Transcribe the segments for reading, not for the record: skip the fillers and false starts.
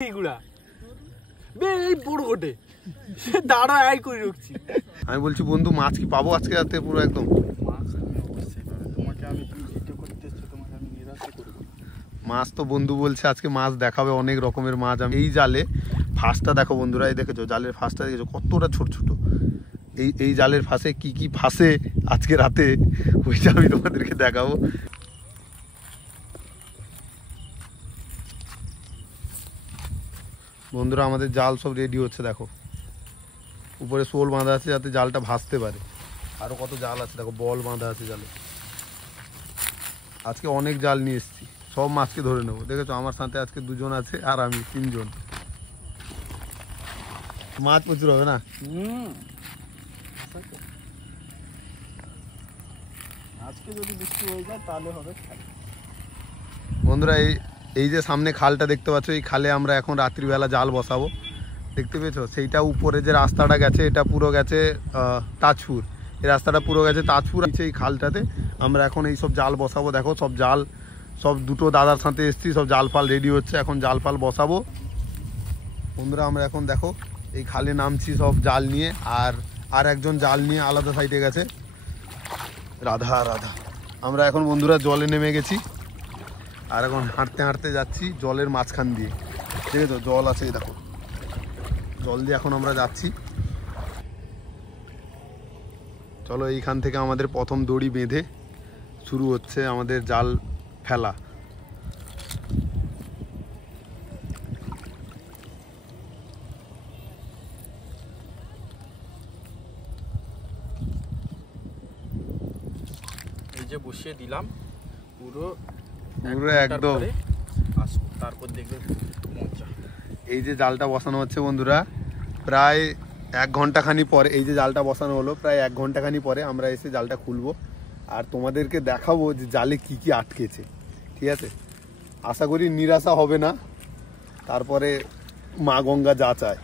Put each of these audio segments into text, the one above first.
আমি বলছি বন্ধু মাছ কি পাবো আজকে রাতে পুরো একদম? মাছ তো বন্ধু বলছে আজকে মাছ দেখাবে অনেক রকমের মাছ। আমি এই জালে ফাঁসটা দেখো বন্ধুরা, এই দেখেছো জালের ফাঁসটা দেখেছো কতটা ছোট ছোট। এই জালের ফাঁসে কি কি ফাঁসে আজকে রাতে ওইটা আমি তোমাদেরকে দেখাবো। বন্ধুরা আমাদের জাল সব রেডি হচ্ছে, দেখো উপরে শোল বাঁধা আছে যাতে জালটা ভাসতে পারে। আরো কত জাল আছে দেখো, বল বাঁধা আছে জালে। আজকে অনেক জাল নিয়ে এসেছি, সব মাছকে ধরে নেবো। দেখেছো আমার সাথে আজকে দুজন আছে আর আমি তিনজন। মাছ প্রচুর হবে না? আজকে যদি বৃষ্টি হয়ে যায় তাহলে হবে। বন্ধুরা এই যে সামনে খালটা দেখতে পাচ্ছ, এই খালে আমরা এখন রাত্রিবেলা জাল বসাবো। দেখতে পেয়েছো সেইটা উপরে যে রাস্তাটা গেছে এটা পুরো গেছে তাজপুর। এই রাস্তাটা পুরো গেছে তাজপুর। এই খালটাতে আমরা এখন এই সব জাল বসাবো। দেখো সব জাল, সব দুটো দাদার সাথে এসছি, সব জাল ফাল রেডি হচ্ছে, এখন জাল ফাল বসাবো। বন্ধুরা আমরা এখন দেখো এই খালে নামছি সব জাল নিয়ে, আর একজন জাল নিয়ে আলাদা সাইডে গেছে, রাধা রাধা। আমরা এখন বন্ধুরা জলে নেমে গেছি আর এখন হাঁটতে হাঁটতে যাচ্ছি জলের মাঝখান দিয়ে। ঠিক আছে, জল আছে দেখো, জল দিয়ে এখন আমরা যাচ্ছি। চলো এইখান থেকে আমাদের প্রথম দড়ি বেঁধে শুরু হচ্ছে আমাদের জাল ফেলা। এই যে বসিয়ে দিলাম পুরো একদম, তারপর দেখবে মজা। এই যে জালটা বসানো হচ্ছে বন্ধুরা, প্রায় 1 ঘন্টাখানি পরে এই যে জালটা বসানো হলো, প্রায় 1 ঘন্টাখানি পরে আমরা এসে জালটা খুলবো আর তোমাদেরকে দেখাবো যে জালে কি কি আটকেছে। ঠিক আছে, আশা করি নিরাশা হবে না। তারপরে মা গঙ্গা যা চায়।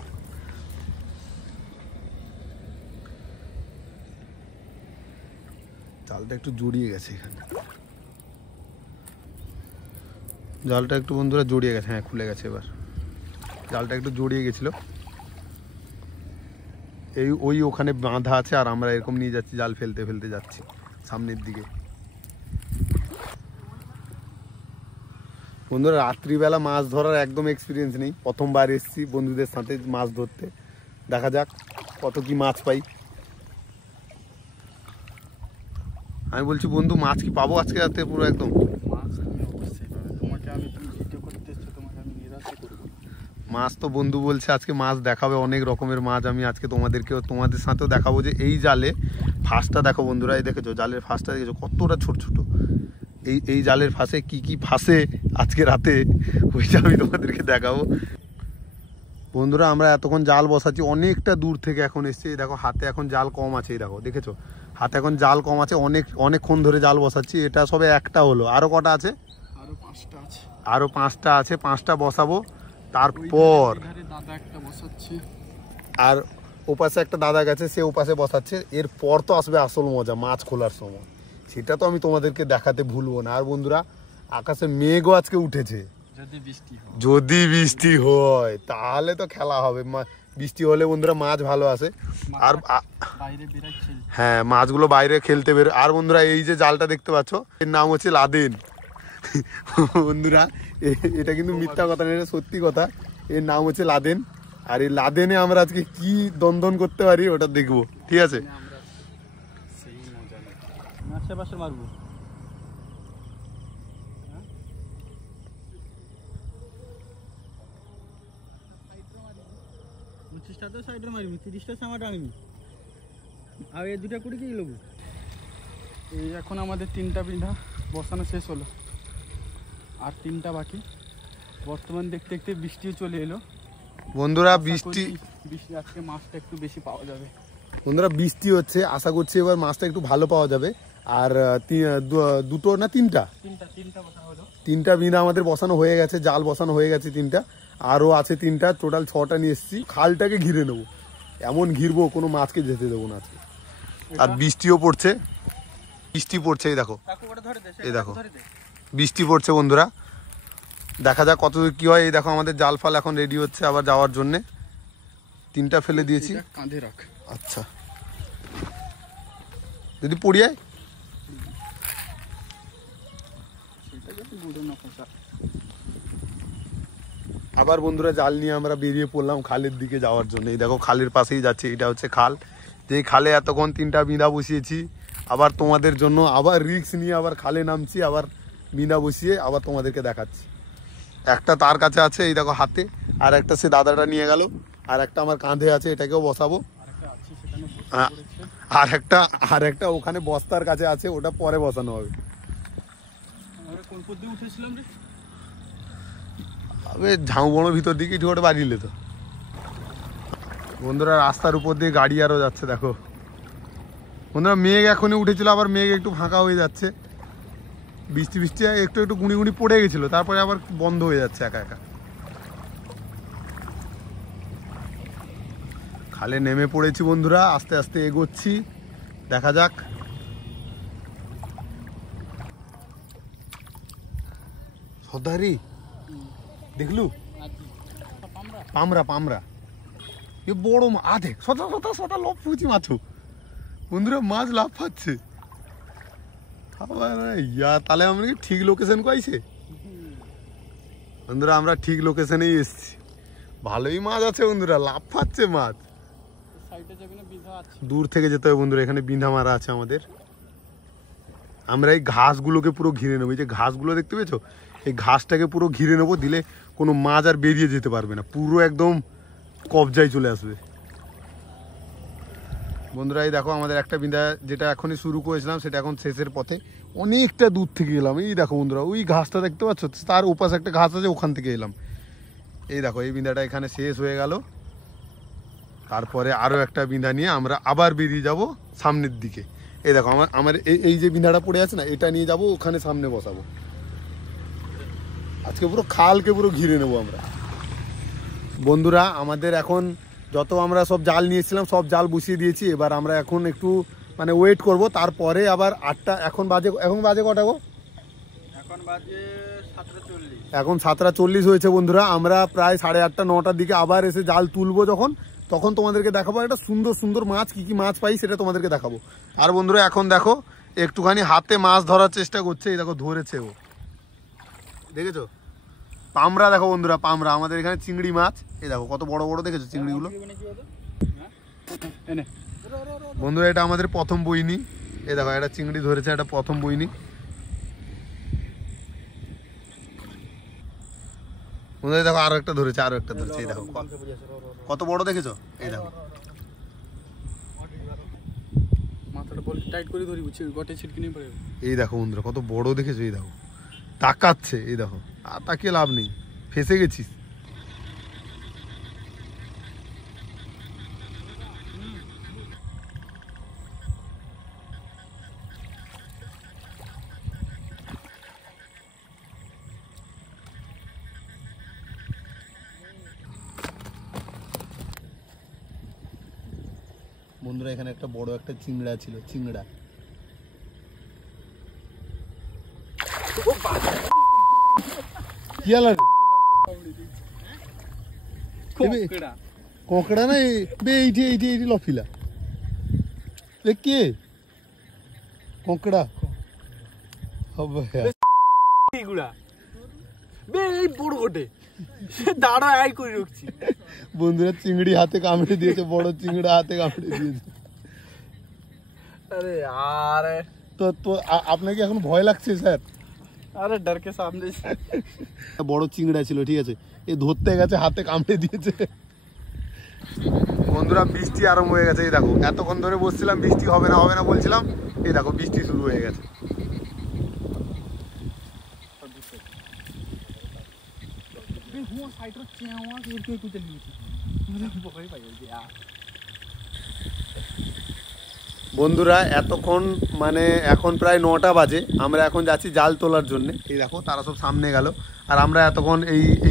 জালটা একটু জড়িয়ে গেছে এখানে, জালটা একটু বন্ধুরা জড়িয়ে গেছে। হ্যাঁ খুলে গেছে এবার। জালটা একটু জড়িয়ে গেছিল, ওই ওখানে বাঁধা আছে আর আমরা এরকম নিয়ে যাচ্ছি, জাল ফেলতে ফেলতে যাচ্ছি সামনের দিকে। বন্ধুরা রাত্রিবেলা মাছ ধরার একদম এক্সপিরিয়েন্স নেই, প্রথমবার এসেছি বন্ধুদের সাথে মাছ ধরতে। দেখা যাক কত কি মাছ পাই। আমি বলছি বন্ধু মাছ কি পাবো আজকে রাতে পুরো একদম? মাছ তো বন্ধু বলছে আজকে মাছ দেখাবে অনেক রকমের মাছ। আমি আজকে তোমাদের সাথেও দেখাবো যে এই জালে ফাঁসটা দেখো বন্ধুরা, এই দেখেছো জালের ফাঁসটা দেখেছো কতটা ছোট ছোট। এই জালের ফাঁসে কি কি ফাঁসে আজকে রাতে ওইটা আমি তোমাদেরকে দেখাবো। বন্ধুরা আমরা এতক্ষণ জাল বসাচ্ছি, অনেকটা দূর থেকে এখন এসছি। দেখো হাতে এখন জাল কম আছে, এই দেখো দেখেছো হাতে এখন জাল কম আছে, অনেকক্ষণ ধরে জাল বসাচ্ছি। এটা সবে একটা হলো, আরো কটা আছে? আরো 5টা আছে, 5টা বসাবো। তারপর আর ওপাশে একটা দাদা গেছে, সে ওপাশে বসাচ্ছে। এরপর তো আসবে আসল মজা, মাছ খোলার সময়। সেটা তো আমি তোমাদেরকে দেখাতে ভুলবো না। আর বন্ধুরা আকাশে মেঘও আজকে উঠেছে, যদি বৃষ্টি হয় তাহলে তো খেলা হবে। বৃষ্টি হলে বন্ধুরা মাছ ভালো আসে। আর হ্যাঁ মাছগুলো বাইরে খেলতে বের। আর বন্ধুরা এই যে জালটা দেখতে পাচ্ছ, এর নাম হচ্ছে লাদেন। বন্ধুরা এটা কিন্তু মিথ্যা কথা না, সত্যি কথা। এর নাম হচ্ছে লাদেন। আর এই লাদেনে আমরা আজকে কি দন্দন করতে পারি ওটা দেখবো। ঠিক আছে, মারবো। এই এখন আমাদের 3টা বিঘা বসানো শেষ হলো, আর 3টা বাকি। বর্তমান দেখতে দেখতে বৃষ্টিও চলে এলো বন্ধুরা। বৃষ্টি আজকে মাছটা একটু বেশি পাওয়া যাবে। বন্ধুরা বৃষ্টি হচ্ছে, আশা করছি এবার মাছটা একটু ভালো পাওয়া যাবে। আর দুটো না তিনটা বিনা আমাদের বসানো হয়ে গেছে, জাল বসানো হয়ে গেছে 3টা, আরো আছে 3টা, টোটাল 6টা নিয়ে এসেছি। খালটাকে ঘিরে নেবো, এমন ঘিরবো কোনো মাছকে যেতে দেবো না আজকে। আর বৃষ্টিও পড়ছে, বৃষ্টি পড়ছে, এই দেখো বৃষ্টি পড়ছে বন্ধুরা। দেখা যাক কত কি হয়। এই দেখো আমাদের জাল ফাল এখন রেডি হচ্ছে আবার যাওয়ার জন্যে। 3টা ফেলে দিয়েছি। কাঁধে রাখ। আচ্ছা যদি পড়িয়ে আবার বন্ধুরা জাল নিয়ে আমরা বেরিয়ে পড়লাম খালের দিকে যাওয়ার জন্য। এই দেখো খালের পাশেই যাচ্ছে, এটা হচ্ছে খাল। যেই খালে এতক্ষণ 3টা বিঁধা বসিয়েছি, আবার তোমাদের জন্য আবার রিস্ক নিয়ে আবার খালে নামছি, আবার বিঁধা বসিয়ে আবার তোমাদেরকে দেখাচ্ছি। একটা তার কাছে আছে এই দেখো হাতে, আর একটা সে দাদাটা নিয়ে গেল, আর একটা আমার কাঁধে আছে, এটাকেও বসাবো। আর একটা ওখানে বস্তার কাছে আছে, ওটা পরে বসানো হবে। ঝাউ বড় ভিতর দিকে ঠোঁট বাড়িলে তো বন্ধুরা রাস্তার উপর দিয়ে গাড়ি আরো যাচ্ছে দেখো বন্ধুরা। মেঘ এখনই উঠেছিল, আবার মেঘ একটু ফাঁকা হয়ে যাচ্ছে। বৃষ্টি বৃষ্টি একটু একটু গুঁড়ি গুঁড়ি পড়ে গেছিল, তারপরে আবার বন্ধ হয়ে যাচ্ছে একা একা। খালে নেমে পড়েছি বন্ধুরা, আস্তে আস্তে এগোচ্ছি, দেখা যাক। সর্দারি দেখলু পামরা পামরা এ বড় আধে সতা সতা সতা লপ ফুচি মাছ বন্ধুরা, মাছ লাভ পাচ্ছে। তাহলে আমরা কি ঠিক লোকেশন পাইছে বন্ধুরা? আমরা ঠিক লোকেশনেই এসছি। ভালোই মাছ আছে বন্ধুরা, লাভ পাচ্ছে মাছ। দূর থেকে যেতে হবে বন্ধুরা, এখানে বিঁধা মারা আছে আমাদের। আমরা এই ঘাসগুলোকে পুরো ঘিরে নেবো। এই যে ঘাসগুলো দেখতে পেয়েছো, এই ঘাসটাকে পুরো ঘিরে নেবো, দিলে কোনো মাছ আর বেরিয়ে যেতে পারবে না, পুরো একদম কবজায় চলে আসবে বন্ধুরা। এই দেখো আমাদের একটা বিঁধা যেটা এখনই শুরু করেছিলাম, সেটা এখন শেষের পথে। অনেকটা দূর থেকে এলাম। এই দেখো বন্ধুরা, ওই ঘাসটা দেখতে পাচ্ছ, তার ওপাশে একটা ঘাস আছে, ওখান থেকে এলাম। এই দেখো এই বিঁধাটা এখানে শেষ হয়ে গেল। তারপরে আরও একটা বিঁধা নিয়ে আমরা আবার বেরিয়ে যাব সামনের দিকে। এই দেখো আমার এই যে বিঁধাটা পড়ে আছে না, এটা নিয়ে যাব ওখানে সামনে বসাবো। আজকে পুরো খালকে পুরো ঘিরে নেবো আমরা বন্ধুরা। আমাদের এখন যত আমরা সব জাল নিয়েছিলাম সব জাল বসিয়ে দিয়েছি। এবার আমরা এখন একটু মানে ওয়েট করব, তারপরে আবার 8টা এখন বাজে কটা গো? এখন 7:40 হয়েছে বন্ধুরা। আমরা প্রায় 8:30 9টার দিকে আবার এসে জাল তুলবো, তখন তোমাদেরকে দেখাবো একটা সুন্দর সুন্দর মাছ, কি কি মাছ পাই সেটা তোমাদেরকে দেখাবো। আর বন্ধুরা এখন দেখো একটুখানি হাতে মাছ ধরার চেষ্টা করছে। এই দেখো ধরেছে ও, দেখেছো? পামরা দেখো বন্ধুরা, পামরা। আমাদের এখানে চিংড়ি মাছ, এই দেখো কত বড় বড়, দেখেছো চিংড়িগুলো বন্ধুরা? এটা আমাদের প্রথম বইনি। এই দেখো একটা চিংড়ি ধরেছে, এটা প্রথম বইনি বন্ধুরা। দেখো আরো একটা ধরেছে, এই দেখো কত বড়, দেখেছো? এই দেখো এই দেখো বন্ধুরা কত বড়, দেখেছো? এই দেখো তাকাচ্ছে, এই দেখো। আর তাকিয়ে লাভ নেই, ফেসে গেছিস। বন্ধুরা এখানে একটা বড় একটা চিংড়া ছিল, চিংড়া। কি আলাদা কোঁকড়া না এইটি লফিলা কে কোঁকড়া হবে বন্ধুরা। চিংড়ি হাতে কামড়ে দিয়েছে, বড় চিংড়া হাতে কামড়ে দিয়েছে। আরে আরে তো আপনাকে এখন ভয় লাগছে স্যার? আরে ডর কে সামনে বড় চিংড়া ছিল, ঠিক আছে, এ ধরতে গেছে, হাতে কামড়ে দিয়েছে বন্ধুরা। বৃষ্টি আরম্ভ হয়ে গেছে। এই দেখো এতক্ষণ ধরে বসছিলাম, বৃষ্টি হবে না বলছিলাম, এই দেখো বৃষ্টি শুরু হয়ে গেছে। বন্ধুরা এতক্ষণ মানে এখন প্রায় 9টা বাজে, আমরা এখন যাচ্ছি জাল তোলার জন্য। এই দেখো তারা সব সামনে গেল, আর আমরা এতক্ষণ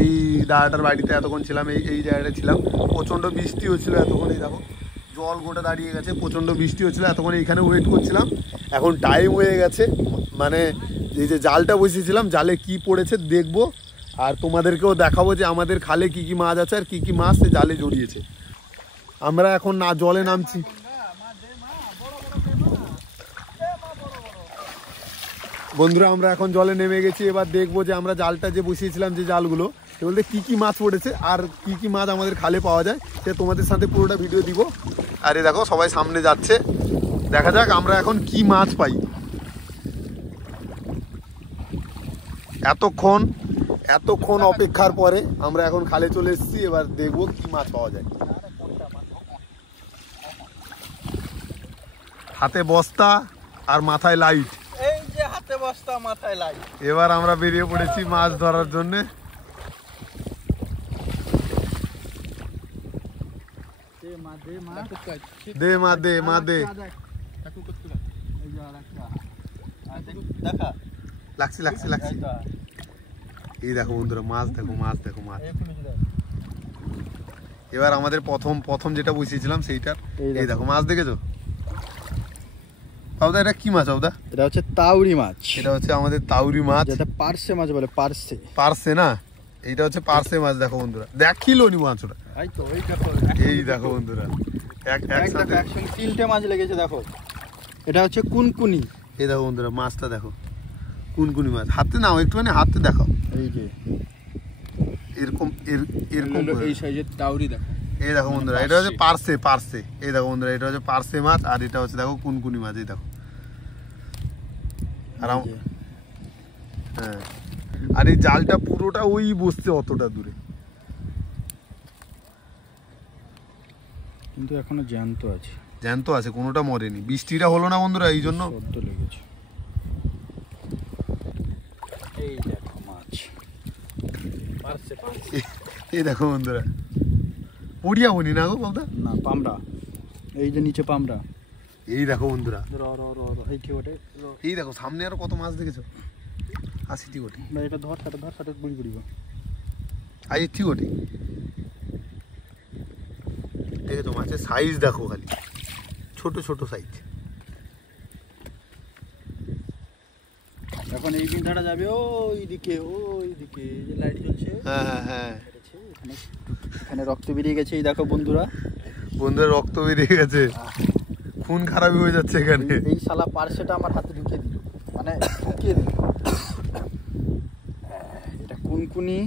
এই দাদাটার বাড়িতে এতক্ষণ ছিলাম, এই জায়গাটায় ছিলাম। প্রচণ্ড বৃষ্টি হচ্ছিলো এতক্ষণ। এই দেখো জল গোটা দাঁড়িয়ে গেছে, প্রচণ্ড বৃষ্টি হচ্ছিলো এতক্ষণ, এইখানে ওয়েট করছিলাম। এখন টাইম হয়ে গেছে, মানে এই যে জালটা বসিয়েছিলাম, জালে কি পড়েছে দেখবো, আর তোমাদেরকেও দেখাবো যে আমাদের খালে কি কি মাছ আছে আর কি কি মাছ সে জালে জড়িয়েছে। আমরা এখন না জলে নামছি। বন্ধুরা আমরা এখন জলে নেমে গেছি, এবার দেখবো যে আমরা জালটা যে বসিয়েছিলাম যে জালগুলো সে বলতে কি কি মাছ পড়েছে আর কি কি মাছ আমাদের খালে পাওয়া যায় সে তোমাদের সাথে পুরোটা ভিডিও দিব। আর এই দেখো সবাই সামনে যাচ্ছে, দেখা যাক আমরা এখন কি মাছ পাই। এতক্ষণ অপেক্ষার পরে আমরা এখন খালে চলে এসেছি, এবার দেখবো কি মাছ পাওয়া যায়। হাতে বস্তা আর মাথায় লাইট, এই যে হাতে বস্তা মাথায় লাইট। এবার আমরা বেরিয়ে পড়েছি মাছ ধরার জন্য। দে মা দে মা দে, লাগছি লাগছি লাগছি। এই দেখো বন্ধুরা মাছ দেখো মাছ দেখো মাছ। এবার আমাদের প্রথম যেটা বসিয়েছিলাম সেইটার এই দেখো মাছ দেখেছো বাবদা? এটা কি মাছ বাবদা? এটা হচ্ছে তাউরি মাছ। এটা হচ্ছে আমাদের তাউরি মাছ, যেটা পার্সে মাছ বলে। পার্সে না, এইটা হচ্ছে পার্সে মাছ। দেখো বন্ধুরা দেখিলো নি মাছ ওটা, এই দেখো বন্ধুরা একসাথে তিনটে মাছ লেগেছে। দেখো এটা হচ্ছে কুনকুনি। এই দেখো বন্ধুরা মাছটা দেখো, কুনকুনি মাছ। হাতে নাও একটুখানি, হাতে দেখো। এই যে এরকম এই সাইজের তাউরি দেখো। এই দেখো বন্ধুরা এটা হচ্ছে পার্সে। এই দেখো বন্ধুরা এটা হচ্ছে পার্সে মাছ আর এটা হচ্ছে দেখো কুনকুনি মাছ। এই দেখো হ্যাঁ, আর এই জালটা পুরোটা ওই বসছে অতটা দূরে, কিন্তু এখনো জ্যান্ত আছে, কোনোটা মরেনি। বৃষ্টিটা হলো না বন্ধুরা, এই জন্য লেগেছে। এই দেখো মাছ, এই দেখো বন্ধুরা পড়িয়া বনি না গো বাবদা? না পামড়া, এই যে নিচে পামড়া। এই দেখো বন্ধুরা এই দেখো সামনে আরো কত মাছ দেখেছো? আসিটি গোটি এটা ধর সাথে বুড়ি বুড়ি আইটি গোটি দেখেছো? মাছের সাইজ দেখো, খালি ছোট ছোট সাইজ। এখন এই বিন্ধাটা যাবে ওইদিকে যে লাইট জ্বলছে। হ্যাঁ এখানে রক্ত বেরিয়ে গেছে। এই দেখো বন্ধুরা রক্ত বেরিয়ে গেছে, খুন খারাপই হয়ে যাচ্ছে এখানে। এই শালা পার্সেটা আমার হাতে ঢুকিয়ে দিল, মানে ঢুকিয়ে দিল। এটা কুনকুনি,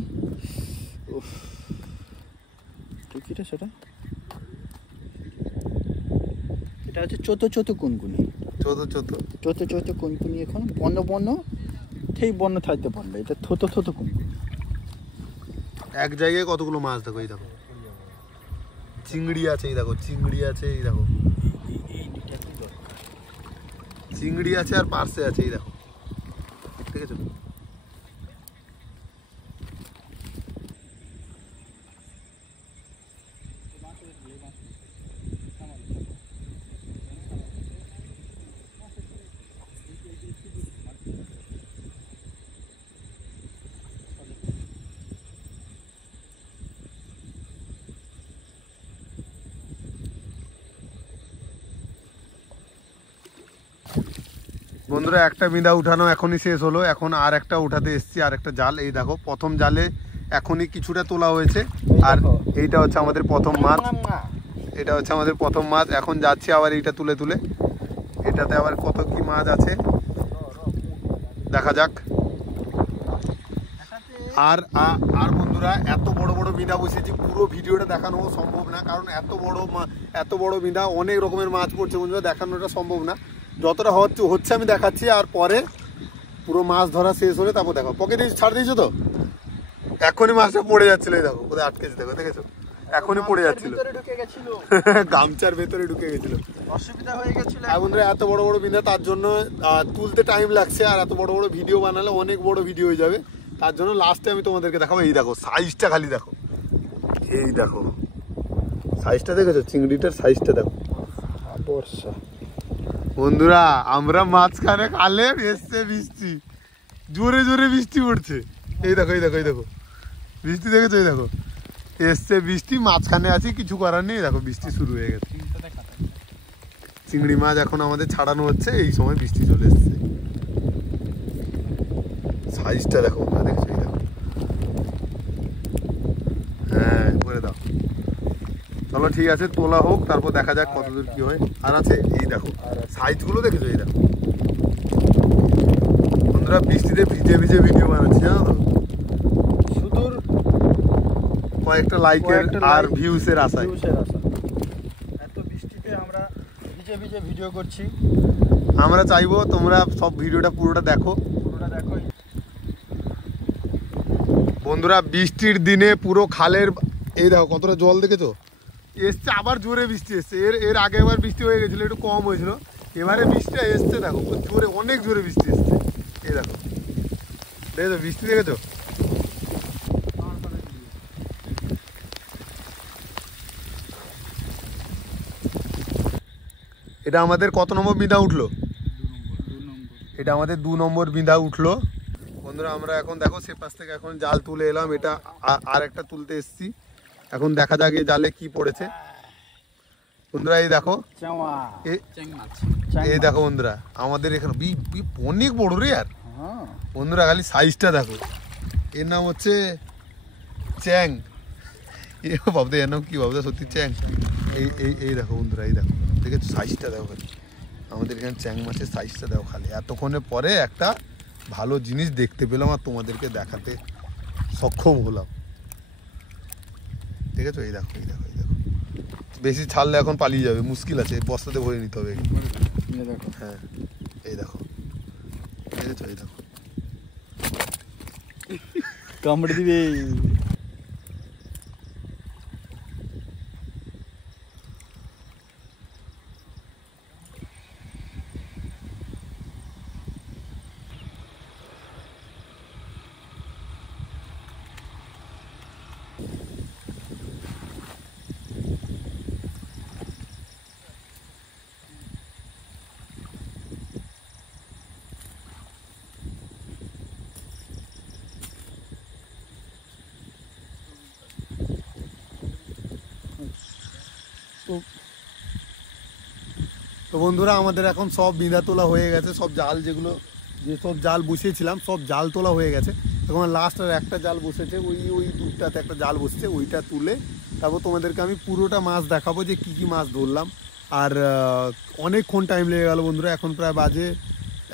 টুকিটা সেটা, এটা হচ্ছে চোতো কুনকুনি। চোতো কুনকুনি। এখন বন্য ঠিক বন্য থাকতে পারলে এটা থতো কুনকুনি। এক জায়গায় কতগুলো মাছ দেখো। এই দেখো চিংড়ি আছে, এই দেখো চিংড়ি আছে, এই দেখো চিংড়ি আছে আর পার্সে আছে। এই দেখো দেখেছো? বন্ধুরা একটা বিঁধা উঠানো এখনই শেষ হলো, এখন আর একটা উঠাতে এসছি, আর একটা জাল। এই দেখো প্রথম জালে এখনই কিছুটা তোলা হয়েছে, আর এইটা হচ্ছে আমাদের প্রথম মাছ। এখন যাচ্ছি আবার এইটা তুলে এটাতে আবার কত কি মাছ আছে দেখা যাক। আর বন্ধুরা এত বড় বিঁধা বসেছি, পুরো ভিডিওটা দেখানো সম্ভব না, কারণ এত বড় বিঁধা, অনেক রকমের মাছ পড়ছে বন্ধুরা, দেখানোটা সম্ভব না। যতটা হচ্ছে আমি দেখাচ্ছি, আর পরে পুরো মাছ ধরা শেষ হলে তারপর দেখো। পকেটে ছাড় দিয়েছো তো? এখনই মাছটা পড়ে যাচ্ছিল, এই দেখো কোথায় আটকেছে, দেখেছো? এখনই পড়ে যাচ্ছিল, গামছার ভেতরে ঢুকে গেছিল, অসুবিধা হয়ে গেছিল। বন্ধুরা এত বড় বিঁধা, তার জন্য তুলতে টাইম লাগছে, আর এত বড় ভিডিও বানালে অনেক বড় ভিডিও হয়ে যাবে, তার জন্য লাস্টে আমি তোমাদেরকে দেখাবো। এই দেখো সাইজটা, খালি দেখো, এই দেখো সাইজটা দেখেছো? চিংড়িটার সাইজটা দেখো। বর্ষা বন্ধুরা আমরা মাঝখানে খালে এসছে বৃষ্টি, জোরে বৃষ্টি পড়ছে। এই দেখো বৃষ্টি দেখেছো? এই দেখো এসছে বৃষ্টি, মাঝখানে আছি, কিছু করার নেই। দেখো বৃষ্টি শুরু হয়ে গেছে। চিংড়ি মাছ এখন আমাদের ছাড়ানো হচ্ছে, এই সময় বৃষ্টি চলে এসছে। সাইজটা দেখো, দেখছো? এই দেখো করে দাও। চলো ঠিক আছে, তোলা হোক, তারপর দেখা যাক কতদূর কি হয়। আর আছে এই দেখো সাইজগুলো, দেখেছো? এই দেখো বন্ধুরা, বৃষ্টিতে ভিজে ভিজে ভিডিও বানাচ্ছি, জানো তো, সুদূর কয়েকটা লাইকের আর ভিউসের আশায়। এত বৃষ্টিতে আমরা ভিজে ভিজে ভিডিও করছি। আমরা চাইবো তোমরা সব ভিডিওটা পুরোটা দেখো। বন্ধুরা, বৃষ্টির দিনে পুরো খালের এই দেখো কতটা জল, দেখেছো? এসছে, আবার জোরে বৃষ্টি এসছে। এর আগে এবার বৃষ্টি হয়ে গেছিলো, একটু কম হয়েছিল, এবারে বৃষ্টিটা এসছে দেখো জোরে, অনেক জোরে বৃষ্টি এসছে। এই দেখো, দেখেছো বৃষ্টি, দেখেছো? এটা আমাদের কত নম্বর বিঁধা উঠলো? এটা আমাদের 2 নম্বর বিঁধা উঠলো। বন্ধুরা, আমরা এখন দেখো সে পাশ থেকে এখন জাল তুলে এলাম, এটা আর একটা তুলতে এসছি। এখন দেখা যাক এই জালে কি পড়েছে। বন্ধুরা এই দেখো, এই দেখো বন্ধুরা, আমাদের এখানে অনেক বড় রে। আর বন্ধুরা খালি সাইজটা দেখো। এর নাম হচ্ছে চ্যাং। ভাবতে এর নাম কি ভাবতে, সত্যি চ্যাং। এই দেখো বন্ধুরা, এই দেখো, দেখেছো সাইজটা দেখো খালি। আমাদের এখানে চ্যাং মাছের সাইজটা দেখো খালি। এতক্ষণে পরে একটা ভালো জিনিস দেখতে পেলাম আর তোমাদেরকে দেখাতে সক্ষম হলাম। দেখেছো? এই দেখো, এই দেখো, এই দেখো। বেশি ছাড়লে এখন পালিয়ে যাবে, মুশকিল আছে, বস্তাতে ভরে নিতে হবে। হ্যাঁ, এই দেখো, দেখেছো? এই দেখো, কামড়ে দিবে। তো বন্ধুরা, আমাদের এখন সব বিঁধা তোলা হয়ে গেছে। সব জাল যেগুলো, যেসব জাল বসিয়েছিলাম সব জাল তোলা হয়ে গেছে। এখন লাস্ট আর একটা জাল বসেছে, ওই দূরটাতে একটা জাল বসছে, ওইটা তুলে তারপর তোমাদেরকে আমি পুরোটা মাছ দেখাবো যে কি কি মাছ ধরলাম। আর অনেকক্ষণ টাইম লেগে গেল বন্ধুরা, এখন প্রায় বাজে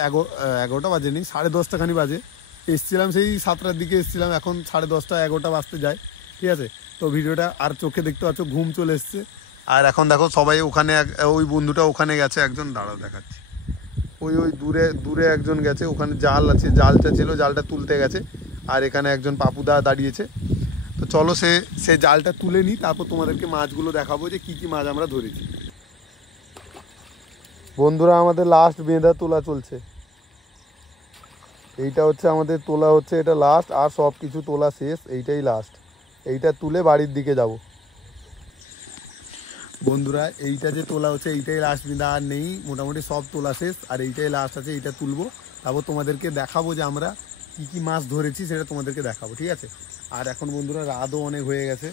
11টা বাজেনি, 10:30 খানি বাজে। এসছিলাম সেই 7টার দিকে এসছিলাম, এখন 10:30 11টা বাজতে যায়, ঠিক আছে? তো ভিডিওটা আর চোখে দেখতে পাচ্ছ ঘুম চলে এসছে। আর এখন দেখো সবাই ওখানে, ওই বন্ধুটা ওখানে গেছে, একজন দাঁড়াও দেখাচ্ছি, ওই দূরে একজন গেছে, ওখানে জাল আছে, জালটা ছিল, জালটা তুলতে গেছে। আর এখানে একজন পাপুদা দাঁড়িয়েছে। তো চলো সে জালটা তুলে নিই, তারপর তোমাদেরকে মাছগুলো দেখাবো যে কি কি মাছ আমরা ধরেছি। বন্ধুরা, আমাদের লাস্ট বেঁধা তোলা চলছে। এইটা হচ্ছে আমাদের তোলা হচ্ছে, এটা লাস্ট, আর সব কিছু তোলা শেষ, এইটাই লাস্ট। এইটা তুলে বাড়ির দিকে যাব। বন্ধুরা, এইটা যে তোলা হচ্ছে এইটাই লাস্ট বিঁধা, আর নেই, মোটামুটি সব তোলা শেষ, আর এইটাই লাস্ট আছে। এইটা তুলবো, তারপর তোমাদেরকে দেখাবো যে আমরা কি কি মাছ ধরেছি, সেটা তোমাদেরকে দেখাবো, ঠিক আছে? আর এখন বন্ধুরা রাতও অনেক হয়ে গেছে,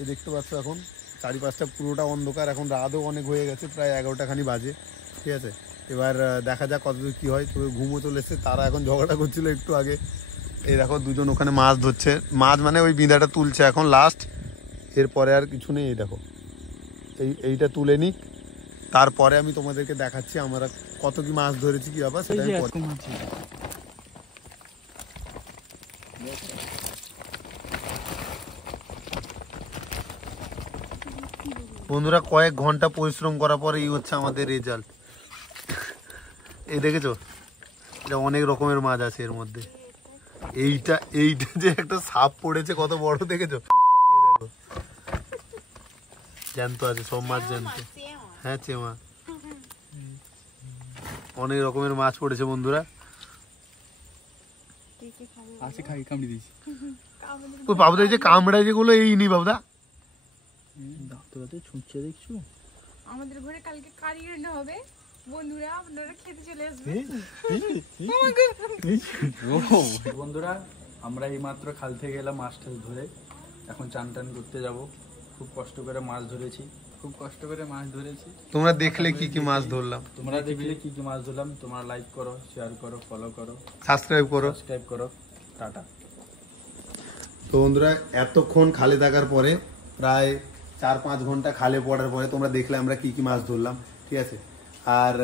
এই দেখতে পাচ্ছ এখন চারিপাশটা পুরোটা অন্ধকার, এখন রাতও অনেক হয়ে গেছে, প্রায় 11টা খানি বাজে, ঠিক আছে? এবার দেখা যাক কতদূর কী হয়। তবে ঘুমও চলে এসছে, তারা এখন ঝগড়া করছিল একটু আগে। এই দেখো দুজন ওখানে মাছ ধরছে, মাছ মানে ওই বিঁধাটা তুলছে এখন লাস্ট, এরপরে আর কিছু নেই। এই দেখো, এইটা তুলে নিক, তারপরে আমি তোমাদেরকে দেখাচ্ছি আমরা কত কি মাছ ধরেছি, কি ব্যাপার সেটা আমি পরে। বন্ধুরা, কয়েক ঘন্টা পরিশ্রম করার পরে এই হচ্ছে আমাদের রেজাল্ট। এই দেখেছো, এটা অনেক রকমের মাছ আছে এর মধ্যে। এইটা যে একটা সাপ পড়েছে কত বড়, দেখেছো? এই দেখো, জ্যান্ত আছে, সব মাছ জ্যান্ত। হ্যাঁ, চেমা, অনেক রকমের মাছ পড়েছে বন্ধুরা। ওই বাবুদা যে কামড়ায় যেগুলো, এই নি বাবুদা, ছুঁচে দেখছো? আমাদের ঘরে কালকে কারি রান্না হবে, বন্ধুরা আপনারা খেতে চলে আসবেন। বন্ধুরা, আমরা এই মাত্র খাল থেকে এলাম মাছ টাছ ধরে, এখন চান টান করতে যাব। খুব কষ্ট করে মাছ ধরেছি, তোমরা দেখলে কি কি মাছ ধরলাম, তোমরা দেখলে কি কি মাছ ধরলাম। তোমরা লাইক করো, শেয়ার করো, ফলো করো, সাবস্ক্রাইব করো। টাটা। তো বন্ধুরা এতক্ষণ খালে থাকার পরে প্রায় 4-5 ঘন্টা খালে পড়ার পরে তোমরা দেখলে আমরা কি কি মাছ ধরলাম, ঠিক আছে। আর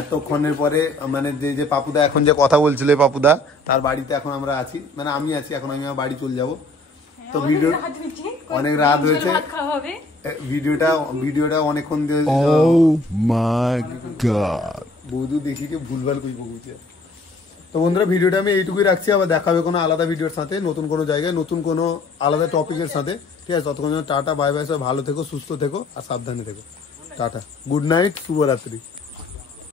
এতক্ষণের পরে মানে যে পাপুদা এখন যে কথা বলছিল পাপুদা, তার বাড়িতে এখন আমরা আছি, মানে আমি আছি এখন, আমি আমার বাড়ি চলে যাব। তো ভিডিও অনেক রাত হয়েছে, ভিডিওটা অনেকক্ষণ বৌদু দেখিকে ভুলভাল কই বলছে। তো বন্ধুরা ভিডিওটা আমি এইটুকুই রাখছি, আবার দেখা হবে কোনো আলাদা ভিডিওর সাথে, নতুন কোনো জায়গায়, নতুন কোনো আলাদা টপিকের সাথে, ঠিক আছে। ততক্ষণ টাটা, বাই বাই, সব ভালো থেকো, সুস্থ থেকো আর সাবধানে থেকো। টাটা, গুড নাইট, শুভরাত্রি।